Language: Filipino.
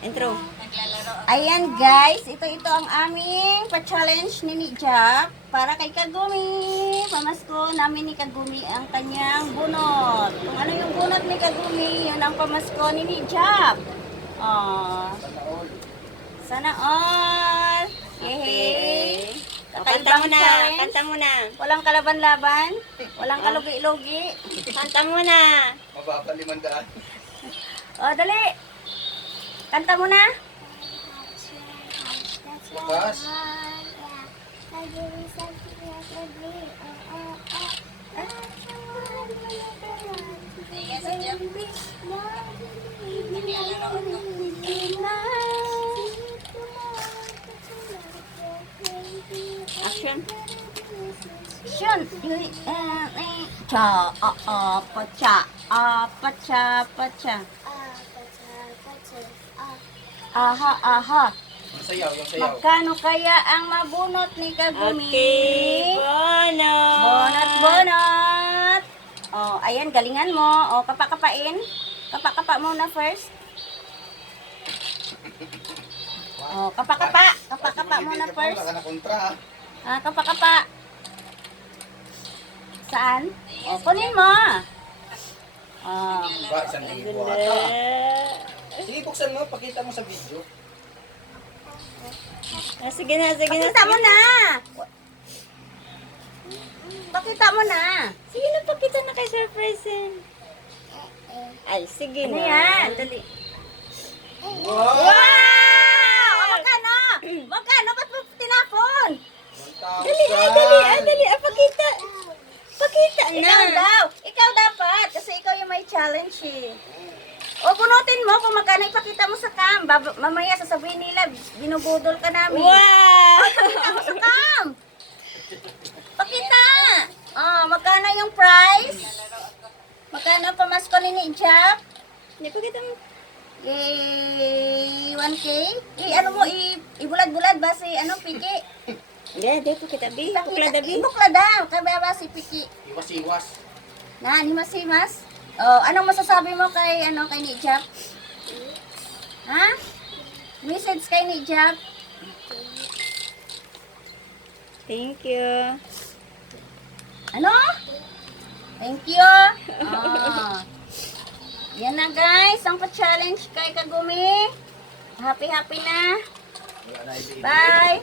Intro. Ayan guys, ito ang aming pa-challenge ni Jack para kay Kagumi. Pamasko namin ni Kagumi ang kanyang bunot. Kung ano yung bunot ni Kagumi, yun ang pamasko ni Jack. Oh. Sana all. Yehey. Kanta mo na. Kanta mo na. Walang kalaban-laban. Walang kalugi-lugi. Kanta mo na. Mababa 500. O, dali. Kanta mo na. Bukas. Action. Shun. Cha, pa, cha, pa, cha, pa, cha. Aha, aha. Yung sayaw, yung sayaw. Magkano kaya ang mabunot ni Kagumi? Okay, bonus. Bonot, bonot. Oh, ayan, galingan mo. Oh, kapa-kapain. Kapa-kapa muna first. Oh, kapa-kapa. Kapa-kapa muna first. Wala ka na kontra. Ah, kapa-kapa. Saan? Oh, kunin mo. Oh. Ba, 1,000 Ganda. ata. Sige, buksan mo. Pakita mo sa video. Ah, sige na, sige na. Pakita mo na. Pakita mo na. Sige na, pakita na kay surprise. Ay, sige Ano na. yan? Dali. Wow! Wow! Magkano? Magkano? Ba't mo tinapon? 1,000. Dali, dali. Pakita. Pakita na. Ikaw daw. Ikaw dapat. Kasi ikaw yung may challenge eh. O, bunutin mo kung magkano ipakita mo sa cam. Mamaya sasabihin nila, binubudol ka namin. Wow! Pakita mo sa cam. Pakita. Oh, magkano yung price? Magkano pamasko ni Jack? Hindi, pakita mo. Yay! 1K? Ano mo, ibulad-bulad ba si, Piki? Hindi, pakita. Bi, pakla da, bi. Ibukla daw. Kaya ba si Piki? Iwas-iwas. Na, himas-himas. Oh, anong masasabi mo kay kay ni Jack? Ha? Message kay ni Jack. Thank you. Ano? Thank you. Oh. Yan na guys, ang pa-challenge kay Kagumi. Happy na. Wala na ibigay. Bye.